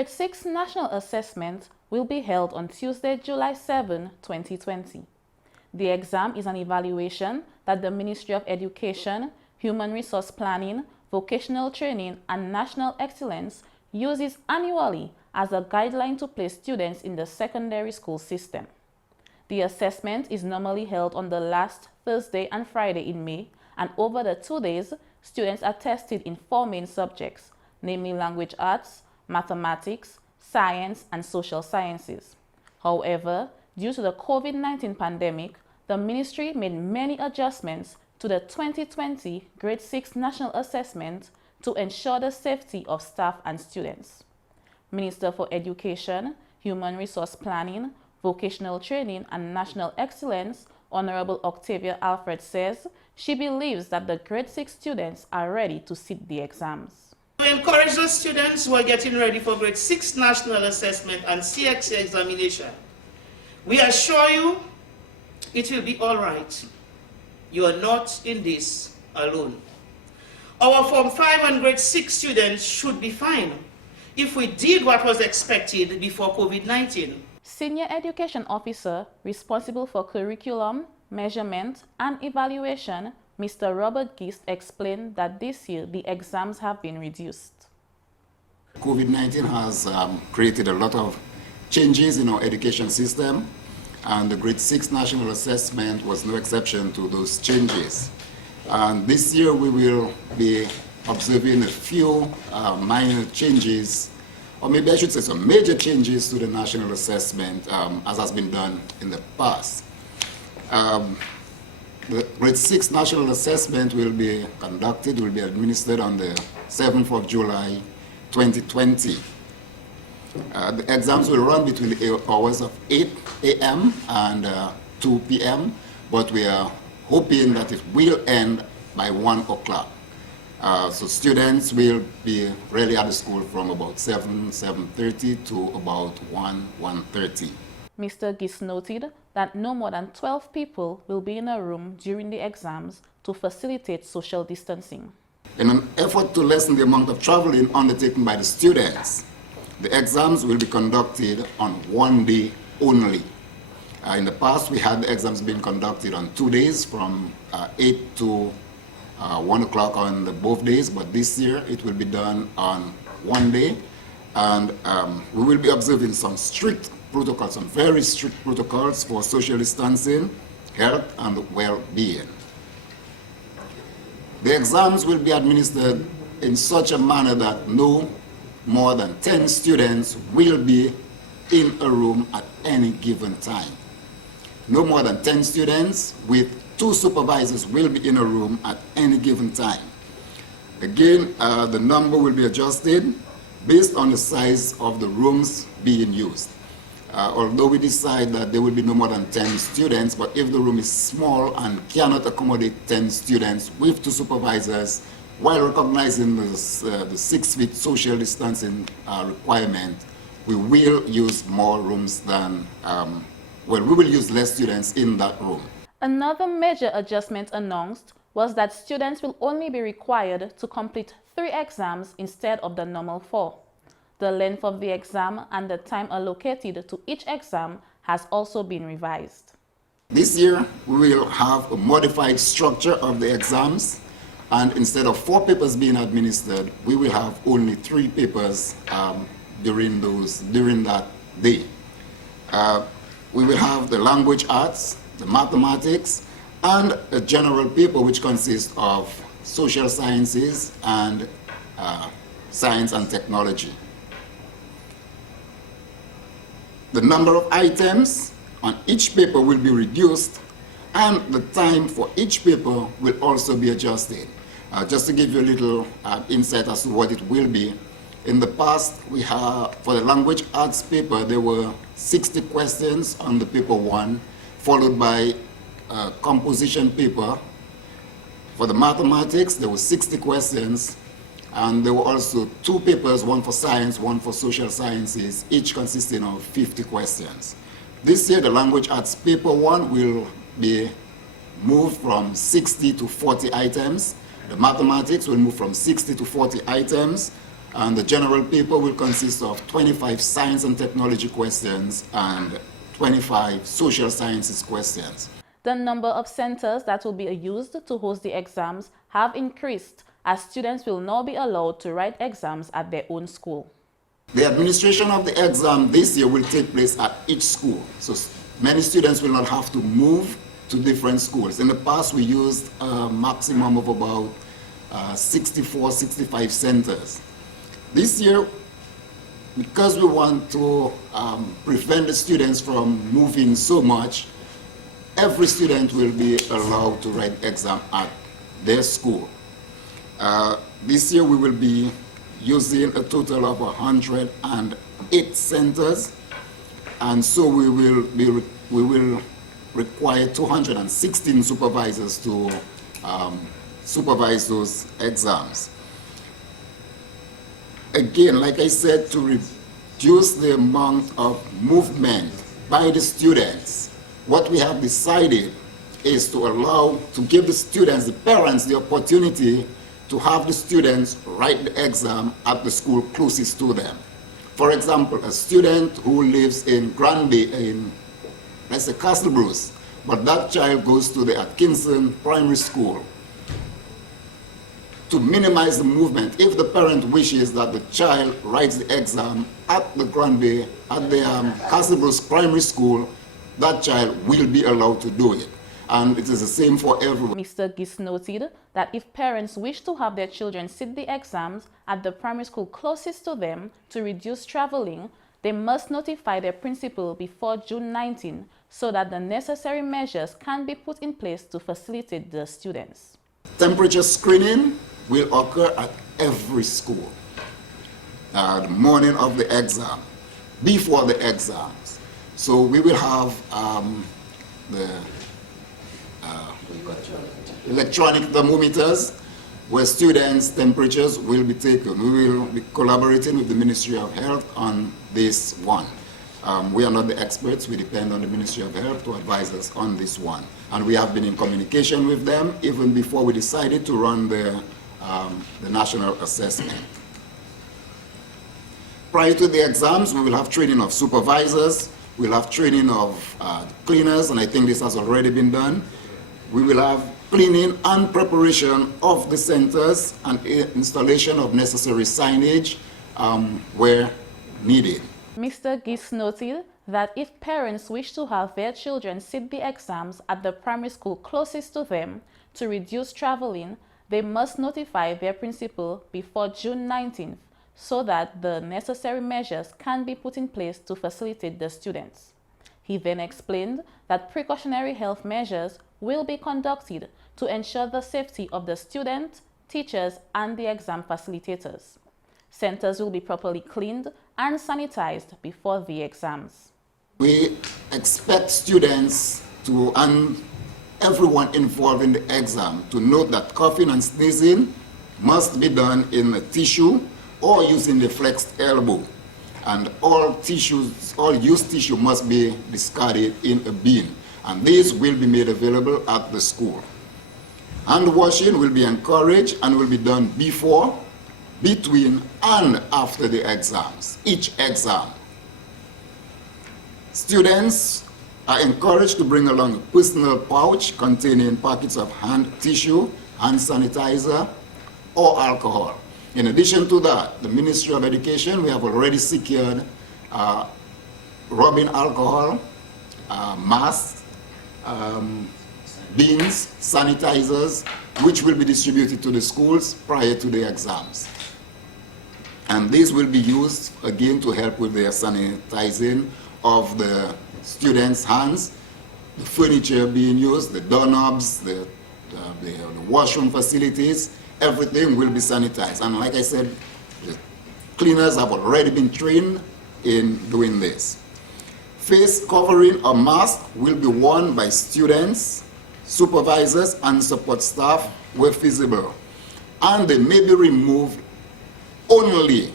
Grade 6 National Assessment will be held on Tuesday, July 7, 2020. The exam is an evaluation that the Ministry of Education, Human Resource Planning, Vocational Training, and National Excellence uses annually as a guideline to place students in the secondary school system. The assessment is normally held on the last Thursday and Friday in May, and over the 2 days, students are tested in 4 main subjects, namely language arts, mathematics, science, and social sciences. However, due to the COVID-19 pandemic, the ministry made many adjustments to the 2020 Grade 6 National Assessment to ensure the safety of staff and students. Minister for Education, Human Resource Planning, Vocational Training, and National Excellence, Honorable Octavia Alfred, says she believes that the Grade 6 students are ready to sit the exams. To encourage those students who are getting ready for Grade 6 National Assessment and CXC examination, we assure you it will be all right. You are not in this alone. Our Form 5 and Grade 6 students should be fine if we did what was expected before COVID-19. Senior Education Officer responsible for curriculum, measurement, and evaluation, Mr. Robert Gist, explained that this year the exams have been reduced. COVID-19 has created a lot of changes in our education system, and the Grade 6 National Assessment was no exception to those changes. And this year we will be observing a few minor changes, or maybe I should say some major changes to the National Assessment as has been done in the past. The Grade 6 National Assessment will be administered on the 7th of July 2020. The exams will run between the hours of 8 a.m. and 2 p.m., but we are hoping that it will end by 1 o'clock. So students will be really at the school from about 7:30 to about 1:30. Mr. Gist noted that no more than 12 people will be in a room during the exams to facilitate social distancing. In an effort to lessen the amount of traveling undertaken by the students, the exams will be conducted on 1 day only. In the past, we had the exams being conducted on 2 days from 8 to 1 o'clock on both days, but this year it will be done on 1 day, and we will be observing some strict protocols, some very strict protocols for social distancing, health, and well-being. The exams will be administered in such a manner that no more than 10 students will be in a room at any given time. No more than 10 students with 2 supervisors will be in a room at any given time. Again, the number will be adjusted based on the size of the rooms being used. Although we decide that there will be no more than 10 students, but if the room is small and cannot accommodate 10 students with 2 supervisors, while recognizing the 6 feet social distancing requirement, we will use more rooms than, we will use less students in that room. Another major adjustment announced was that students will only be required to complete 3 exams instead of the normal 4. The length of the exam and the time allocated to each exam has also been revised. This year, we will have a modified structure of the exams, and instead of 4 papers being administered, we will have only 3 papers during that day. We will have the language arts, the mathematics, and a general paper which consists of social sciences and science and technology. The number of items on each paper will be reduced, and the time for each paper will also be adjusted. Just to give you a little insight as to what it will be, in the past, for the language arts paper, there were 60 questions on the paper 1, followed by a composition paper. For the mathematics, there were 60 questions, and there were also 2 papers, one for science, one for social sciences, each consisting of 50 questions. This year, the language arts paper 1 will be moved from 60 to 40 items. The mathematics will move from 60 to 40 items, And the general paper will consist of 25 science and technology questions and 25 social sciences questions. The number of centers that will be used to host the exams have increased, as students will now be allowed to write exams at their own school. The administration of the exam this year will take place at each school. So many students will not have to move to different schools. In the past, we used a maximum of about 64, 65 centers. This year, because we want to prevent the students from moving so much, every student will be allowed to write exam at their school. This year we will be using a total of 108 centers, and so we will require 216 supervisors to supervise those exams. Again, like I said, to reduce the amount of movement by the students, what we have decided is to give the students, the parents, the opportunity to have the students write the exam at the school closest to them. For example, a student who lives in Granby, in, let's say, Castle Bruce, but that child goes to the Atkinson Primary School. To minimize the movement, if the parent wishes that the child writes the exam at the Granby, at the Castle Bruce Primary School, that child will be allowed to do it. And it is the same for everyone. Mr. Gis noted that if parents wish to have their children sit the exams at the primary school closest to them to reduce traveling, they must notify their principal before June 19 so that the necessary measures can be put in place to facilitate the students. Temperature screening will occur at every school the morning of the exam, before the exams. So we will have the electronic thermometers where students' temperatures will be taken. We will be collaborating with the Ministry of Health on this one. We are not the experts. We depend on the Ministry of Health to advise us on this one. And we have been in communication with them even before we decided to run the national assessment. Prior to the exams, we will have training of supervisors, we'll have training of cleaners, and I think this has already been done. We will have cleaning and preparation of the centers and installation of necessary signage where needed. Mr. Gis noted that if parents wish to have their children sit the exams at the primary school closest to them to reduce traveling, they must notify their principal before June 19th so that the necessary measures can be put in place to facilitate the students. He then explained that precautionary health measures will be conducted to ensure the safety of the students, teachers, and the exam facilitators. Centers will be properly cleaned and sanitized before the exams. We expect students and everyone involved in the exam to note that coughing and sneezing must be done in a tissue or using the flexed elbow. And all used tissue must be discarded in a bin. And these will be made available at the school. Hand washing will be encouraged and will be done before, between, and after the exams, each exam. Students are encouraged to bring along a personal pouch containing packets of hand tissue, hand sanitizer, or alcohol. In addition to that, the Ministry of Education, we have already secured rubbing alcohol, masks, bins, sanitizers, which will be distributed to the schools prior to the exams. And these will be used again to help with the sanitizing of the students' hands, the furniture being used, the doorknobs, the washroom facilities, everything will be sanitized. And like I said, the cleaners have already been trained in doing this. Face covering or mask will be worn by students, supervisors, and support staff where feasible. And they may be removed only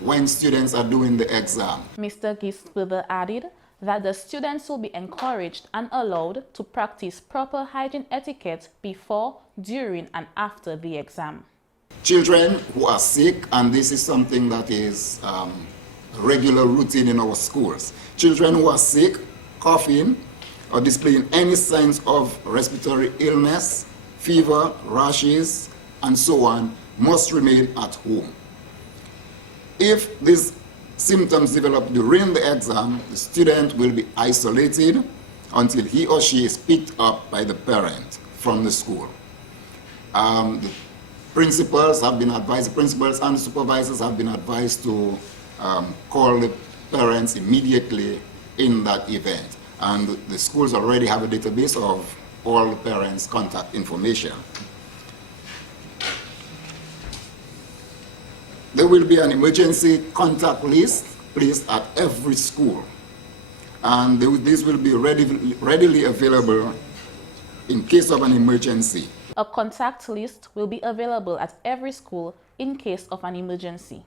when students are doing the exam. Mr. Gis further added that the students will be encouraged and allowed to practice proper hygiene etiquette before, during, and after the exam. Children who are sick, and this is something that is a regular routine in our schools. Children who are sick, coughing, or displaying any signs of respiratory illness, fever, rashes, and so on, must remain at home. If these symptoms develop during the exam, the student will be isolated until he or she is picked up by the parent from the school. The principals have been advised, the principals and the supervisors have been advised to call the parents immediately in that event. And the schools already have a database of all the parents' contact information. There will be an emergency contact list placed at every school, and this will be readily available in case of an emergency. A contact list will be available at every school in case of an emergency.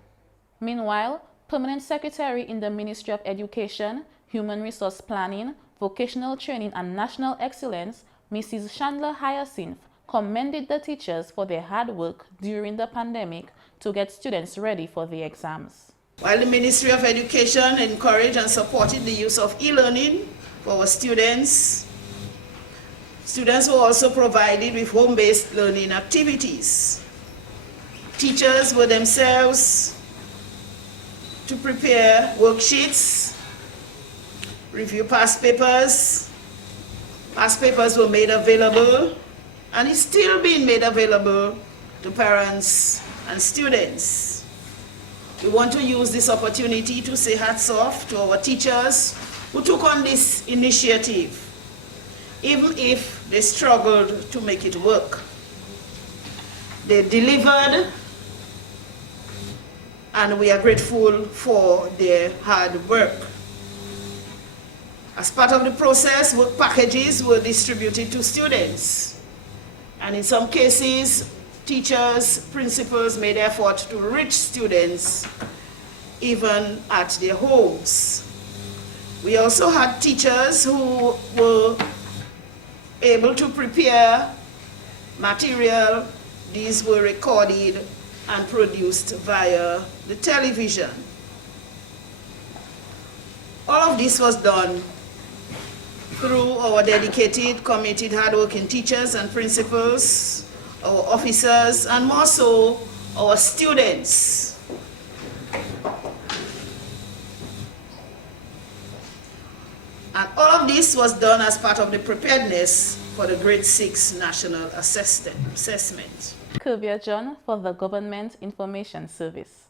Meanwhile, Permanent Secretary in the Ministry of Education, Human Resource Planning, Vocational Training and National Excellence, Mrs. Chandler Hyacinth, commended the teachers for their hard work during the pandemic to get students ready for the exams. While the Ministry of Education encouraged and supported the use of e-learning for our students, students were also provided with home-based learning activities. Teachers were themselves to prepare worksheets, review past papers. Past papers were made available, and it's still being made available to parents and students. We want to use this opportunity to say hats off to our teachers who took on this initiative, even if they struggled to make it work. They delivered, and we are grateful for their hard work. As part of the process, work packages were distributed to students, and in some cases, teachers, principals made effort to reach students even at their homes. We also had teachers who were able to prepare material. These were recorded and produced via the television. All of this was done through our dedicated, committed, hardworking teachers and principals, our officers, and more so, our students. And all of this was done as part of the preparedness for the Grade 6 National Assessment. Kuvia John for the Government Information Service.